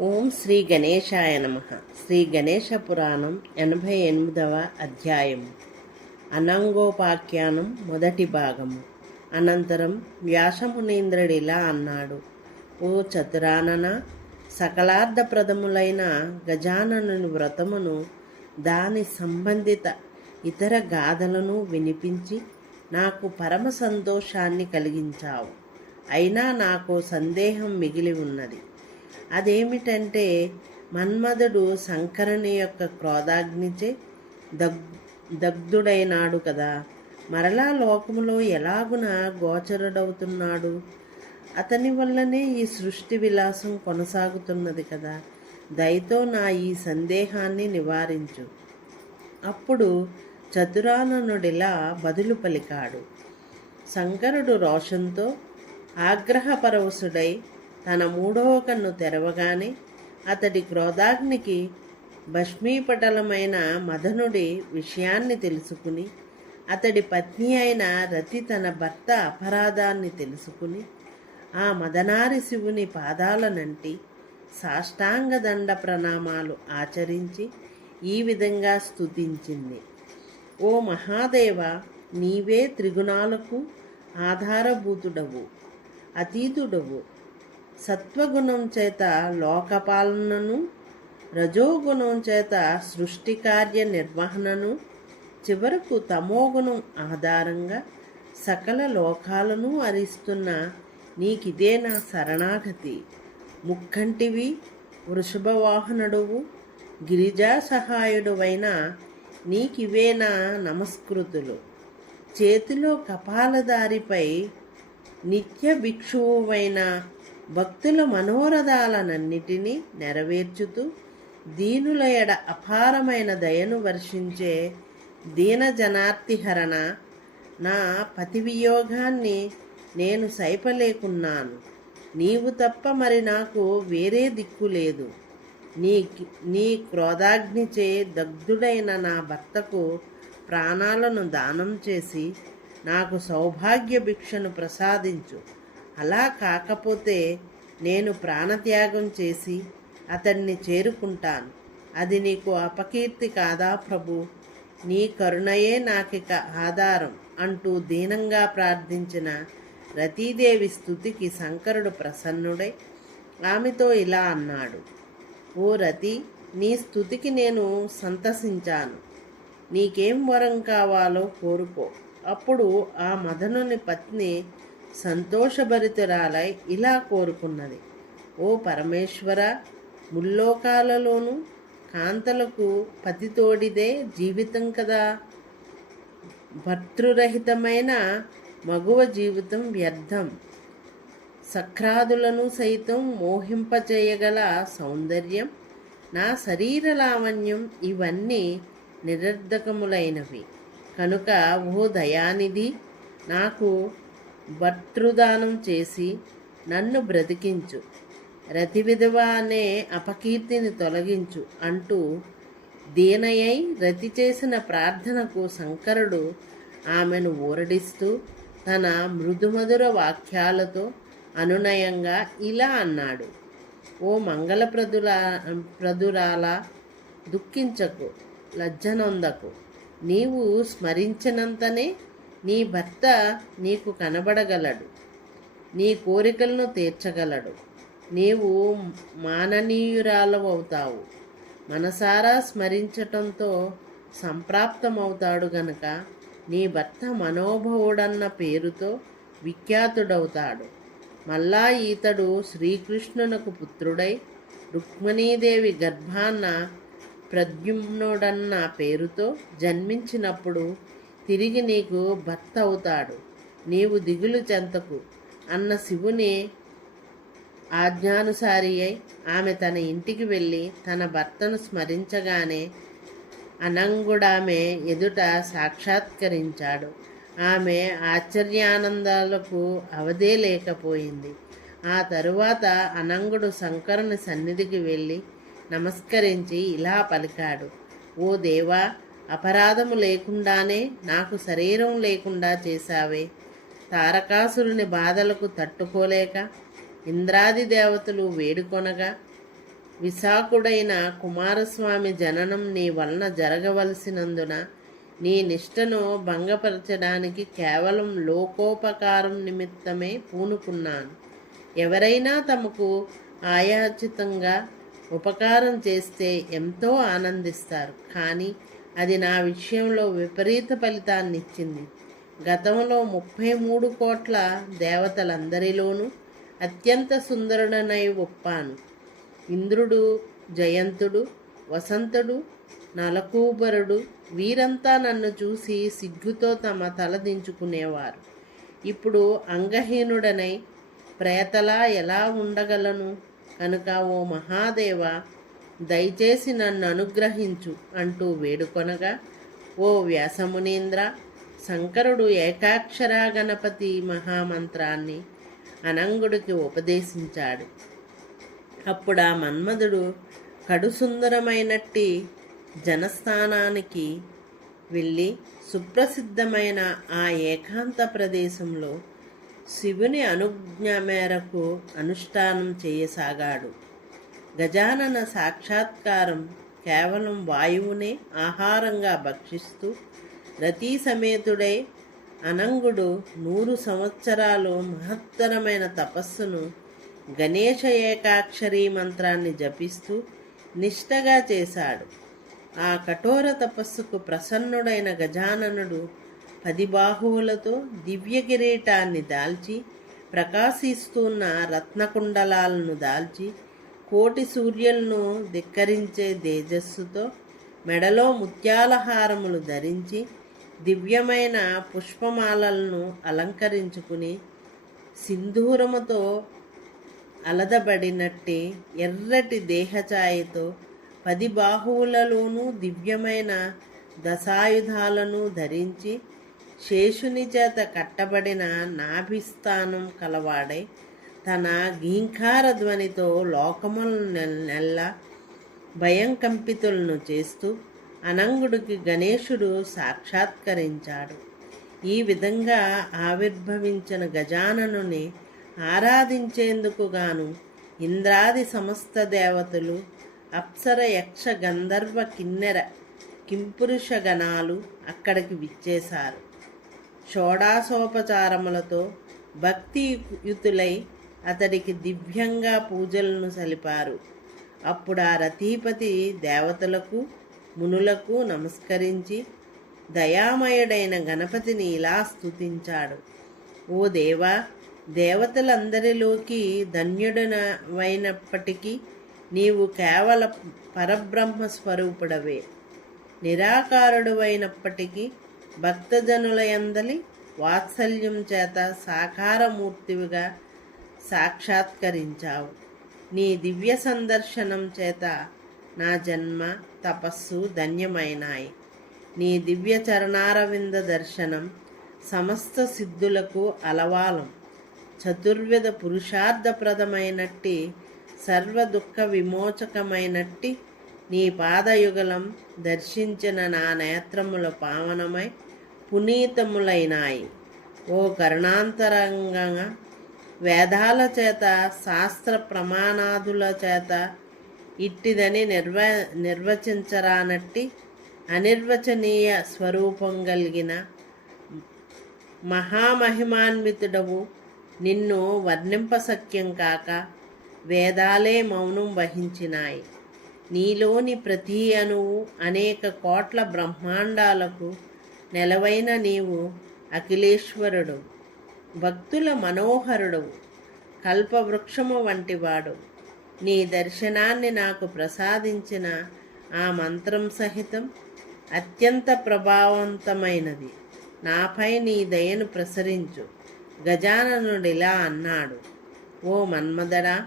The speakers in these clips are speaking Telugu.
ఓం శ్రీ గణేశాయ నమ. శ్రీ గణేశ పురాణం ఎనభై ఎనిమిదవ అధ్యాయము. అనంగోపాఖ్యానం మొదటి భాగము. అనంతరం వ్యాసమునీంద్రుడిలా అన్నాడు ఓ చతురానన సకలార్థప్రదములైన గజాననుని వ్రతమును దాని సంబంధిత ఇతర గాథలను వినిపించి నాకు పరమ సంతోషాన్ని కలిగించావు. అయినా నాకు సందేహం మిగిలి ఉన్నది. అదేమిటంటే మన్మధుడు శంకరుని యొక్క క్రోధాగ్నిచే దగ్ దగ్ధుడైనాడు కదా. మరలా లోకములో ఎలాగున గోచరుడవుతున్నాడు? అతని వల్లనే ఈ సృష్టి విలాసం కొనసాగుతున్నది కదా. దయతో నా ఈ సందేహాన్ని నివారించు. అప్పుడు చతురాననుడిలా బదులు పలికాడు. శంకరుడు రోషంతో ఆగ్రహపరవశుడై తన మూడవ కన్ను తెరవగానే అతడి క్రోధాగ్నికి భస్మీపటలమైన మదనుడి విషయాన్ని తెలుసుకుని అతడి పత్ని అయిన రతి తన భర్త అపరాధాన్ని తెలుసుకుని ఆ మదనారి శివుని పాదాలనంటి సాష్టాంగ దండ ప్రణామాలు ఆచరించి ఈ విధంగా స్తుతించింది. ఓ మహాదేవ నీవే త్రిగుణాలకు ఆధారభూతుడవు అతీతుడవు. సత్వగుణం చేత లోకపాలనను రజోగుణం చేత సృష్టి కార్య నిర్వహణను చివరకు తమోగుణం ఆధారంగా సకల లోకాలను అరిస్తున్న నీకిదే నా శరణాగతి. ముక్కంటివి వృషభవాహనుడువు గిరిజా సహాయుడువైన నీకివే నా నమస్కృతులు. చేతిలో కపాలదారిపై నిత్య భిక్షువువైన భక్తుల మనోరథాలనన్నిటినీ నెరవేర్చుతూ దీనుల ఎడ అపారమైన దయను వర్షించే దీన జనార్తిహరణ నా పతి వియోగాన్ని నేను సైపలేకున్నాను. నీవు తప్ప మరి నాకు వేరే దిక్కు లేదు. నీ నీ క్రోధాగ్నిచే దగ్ధుడైన నా భర్తకు ప్రాణాలను దానం చేసి నాకు సౌభాగ్య భిక్షను ప్రసాదించు. అలా కాకపోతే నేను ప్రాణత్యాగం చేసి అతన్ని చేరుకుంటాను. అది నీకు అపకీర్తి కాదా ప్రభు? నీ కరుణయే నాకిక ఆధారం అంటూ దీనంగా ప్రార్థించిన రతీదేవి స్థుతికి శంకరుడు ప్రసన్నుడై ఆమెతో ఇలా అన్నాడు. ఓ రతి నీ స్థుతికి నేను సంతసించాను. నీకేం వరం కావాలో కోరుకో. అప్పుడు ఆ మదనుని పత్ని సంతోషభరితురాలై ఇలా కోరుకున్నది. ఓ పరమేశ్వర ముల్లోకాలలోనూ కాంతలకు పతితోడిదే జీవితం కదా. భర్తృరహితమైన మగువ జీవితం వ్యర్థం. సక్రాదులను సైతం మోహింపచేయగల సౌందర్యం నా శరీర లావణ్యం ఇవన్నీ నిరర్ధకములైనవి. కనుక ఓ దయానిధి నాకు భర్తృదానం చేసి నన్ను బ్రతికించు. రతి విధవ అనే అపకీర్తిని తొలగించు అంటూ దీనయ్యై రతి చేసిన ప్రార్థనకు శంకరుడు ఆమెను ఊరడిస్తూ తన మృదుమధుర వాక్యాలతో అనునయంగా ఇలా అన్నాడు. ఓ మంగళప్రదులా ప్రదురాల దుఃఖించకు లజ్జనొందకు. నీవు స్మరించినంతనే నీ భర్త నీకు కనబడగలడు. నీ కోరికలను తీర్చగలడు. నీవు మాననీయురాలవవుతావు. మనసారా స్మరించటంతో సంప్రాప్తమవుతాడు గనక నీ భర్త మనోభవుడన్న పేరుతో విఖ్యాతుడవుతాడు. మళ్ళా ఈతడు శ్రీకృష్ణునకు పుత్రుడై రుక్మిణీదేవి గర్భాన్న ప్రద్యుమ్నుడన్న పేరుతో జన్మించినప్పుడు తిరిగి నీకు భర్త అవుతాడు నీవు దిగులు చెంతకు. అన్న శివుని ఆజ్ఞానుసారి అయి ఆమె తన ఇంటికి వెళ్ళి తన భర్తను స్మరించగానే అనంగుడామె ఎదుట సాక్షాత్కరించాడు. ఆమె ఆశ్చర్యానందాలకు అవధే లేకపోయింది. ఆ తరువాత అనంగుడు శంకరుని సన్నిధికి వెళ్ళి నమస్కరించి ఇలా పలికాడు. ఓ దేవా అపరాధము లేకుండానే నాకు శరీరం లేకుండా చేశావే. తారకాసురుని బాధలకు తట్టుకోలేక ఇంద్రాది దేవతలు వేడుకొనగా విశాఖుడైన కుమారస్వామి జననం నీ వలన జరగవలసినందున నీ నిష్టను భంగపరచడానికి కేవలం లోకోపకారం నిమిత్తమే పూనుకున్నాను. ఎవరైనా తమకు ఆయాచితంగా ఉపకారం చేస్తే ఎంతో ఆనందిస్తారు. కానీ అది నా విషయంలో విపరీత ఫలితాన్ని ఇచ్చింది గతంలో ముప్పై మూడు కోట్ల దేవతలందరిలోనూ అత్యంత సుందరుడనై ఒప్పాను. ఇంద్రుడు జయంతుడు వసంతుడు నలకూబరుడు వీరంతా నన్ను చూసి సిగ్గుతో తమ తల దించుకునేవారు. ఇప్పుడు అంగహీనుడనై ప్రేతలా ఎలా ఉండగలను? కనుక ఓ మహాదేవ దయచేసి నన్ను అనుగ్రహించు అంటూ వేడుకొనగా ఓ వ్యాసమునీంద్ర శంకరుడు ఏకాక్షరా గణపతి మహామంత్రాన్ని అనంగుడికి ఉపదేశించాడు. అప్పుడు ఆ మన్మధుడు కడుసుందరమైనట్టి జనస్థానానికి వెళ్ళి సుప్రసిద్ధమైన ఆ ఏకాంత ప్రదేశంలో శివుని అనుజ్ఞ మేరకు అనుష్ఠానం చేయసాగాడు. గజానన సాక్షాత్కారం కేవలం వాయువునే ఆహారంగా భక్షిస్తూ రతీ సమేతుడై అనంగుడు నూరు సంవత్సరాలు మహత్తరమైన తపస్సును గణేశ ఏకాక్షరీ మంత్రాన్ని జపిస్తూ నిష్టగా చేశాడు. ఆ కఠోర తపస్సుకు ప్రసన్నుడైన గజాననుడు పది బాహువులతో దివ్య కిరీటాన్ని దాల్చి ప్రకాశిస్తున్న రత్నకుండలాలను దాల్చి కోటి సూర్యులను ధిక్కరించే తేజస్సుతో మెడలో ముత్యాల హారములు ధరించి దివ్యమైన పుష్పమాలలను అలంకరించుకుని సింధూరముతో అలదబడినట్టి ఎర్రటి దేహఛాయతో పది బాహువులలోనూ దివ్యమైన దశాయుధాలను ధరించి శేషుని చేత కట్టబడిన నాభిస్థానం కలవాడై తన గీంకార ధ్వనితో లోకములను నెల్ల భయం కంపితులను చేస్తూ అనంగుడికి గణేశుడు సాక్షాత్కరించాడు. ఈ విధంగా ఆవిర్భవించిన గజాననుని ఆరాధించేందుకు గాను ఇంద్రాది సమస్త దేవతలు అప్సర యక్ష గంధర్వ కిన్నెర కింపురుష గణాలు అక్కడికి విచ్చేశారు. షోడాసోపచారములతో భక్తియుతులై అతడికి దివ్యంగా పూజలను సలిపారు. అప్పుడు ఆ రతీపతి దేవతలకు మునులకు నమస్కరించి దయామయుడైన గణపతిని ఇలా స్తుతించాడు. ఓ దేవా దేవతలందరిలోకి ధన్యుడనవైనప్పటికీ నీవు కేవల పరబ్రహ్మ స్వరూపుడవే నిరాకారుడువైనప్పటికీ భక్తజనులయందలి వాత్సల్యం చేత సాకారమూర్తివిగా సాక్షాత్కరించావు. నీ దివ్య సందర్శనం చేత నా జన్మ తపస్సు ధన్యమైనాయి. నీ దివ్య చరణారవింద దర్శనం సమస్త సిద్ధులకు అలవాలం. చతుర్విధ పురుషార్థప్రదమైనట్టి సర్వ దుఃఖ విమోచకమైనట్టి నీ పాదయుగలం దర్శించిన నా నేత్రముల పావనమై పునీతములైనాయి. ఓ కరుణాంతరంగా వేదాల చేత శాస్త్ర ప్రమాణాదుల చేత ఇట్టిదని నిర్వ నిర్వచించరానట్టి అనిర్వచనీయ స్వరూపం కలిగిన మహామహిమాన్వితుడవు నిన్ను వర్ణింపసఖ్యం కాక వేదాలే మౌనం వహించినాయి. నీలోని ప్రతి అణువు అనేక కోట్ల బ్రహ్మాండాలకు నెలవైన నీవు అఖిలేశ్వరుడు. భక్తుల మనోహరుడు కల్పవృక్షము వంటివాడు నీ దర్శనాన్ని నాకు ప్రసాదించిన ఆ మంత్రం సహితం అత్యంత ప్రభావవంతమైనది. నాపై నీ దయను ప్రసరించు. గజాననుడిలా అన్నాడు. ఓ మన్మదడా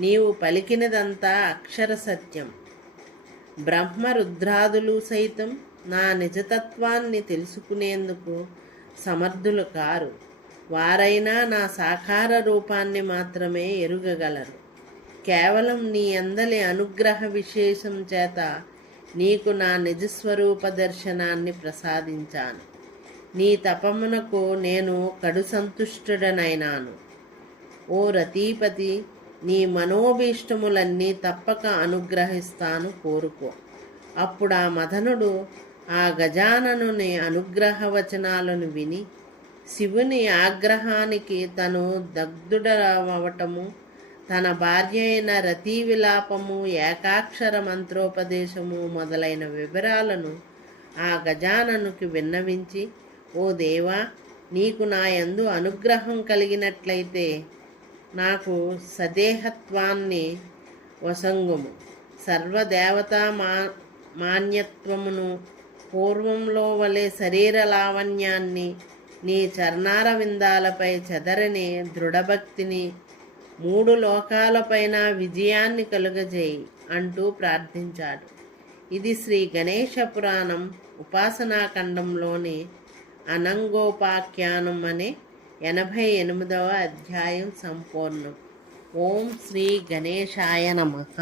నీవు పలికినదంతా అక్షర సత్యం. బ్రహ్మ రుద్రాదులు సైతం నా నిజతత్వాన్ని తెలుసుకునేందుకు సమర్థులు కారు. వారైనా నా సాకార రూపాన్ని మాత్రమే ఎరుగగలరు. కేవలం నీ అందలి అనుగ్రహ విశేషం చేత నీకు నా నిజస్వరూప దర్శనాన్ని ప్రసాదించాను. నీ తపమునకు నేను కడు సంతుష్టుడనైనాను. ఓ రతీపతి నీ మనోభీష్టములన్నీ తప్పక అనుగ్రహిస్తాను కోరుకో. అప్పుడు ఆ మదనుడు ఆ గజాననుని అనుగ్రహ వచనాలను విని శివుని ఆగ్రహానికి తను దగ్ధుడవటము తన భార్య అయిన రతి విలాపము ఏకాక్షర మంత్రోపదేశము మొదలైన వివరాలను ఆ గజాననుకి విన్నవించి ఓ దేవా నీకు నా యందు అనుగ్రహం కలిగినట్లయితే నాకు సదేహత్వాన్ని వసంగుము. సర్వదేవతా మా మాన్యత్వమును పూర్వంలో వలె శరీర లావణ్యాన్ని నీ చరణార విందాలపై చెదరని దృఢభక్తిని మూడు లోకాలపైన విజయాన్ని కలుగజేయి అంటూ ప్రార్థించాడు. ఇది శ్రీ గణేశ పురాణం ఉపాసనాఖండంలోని అనంగోపాఖ్యానం అనే ఎనభై ఎనిమిదవ అధ్యాయం సంపూర్ణం. ఓం శ్రీ గణేశాయ నమః.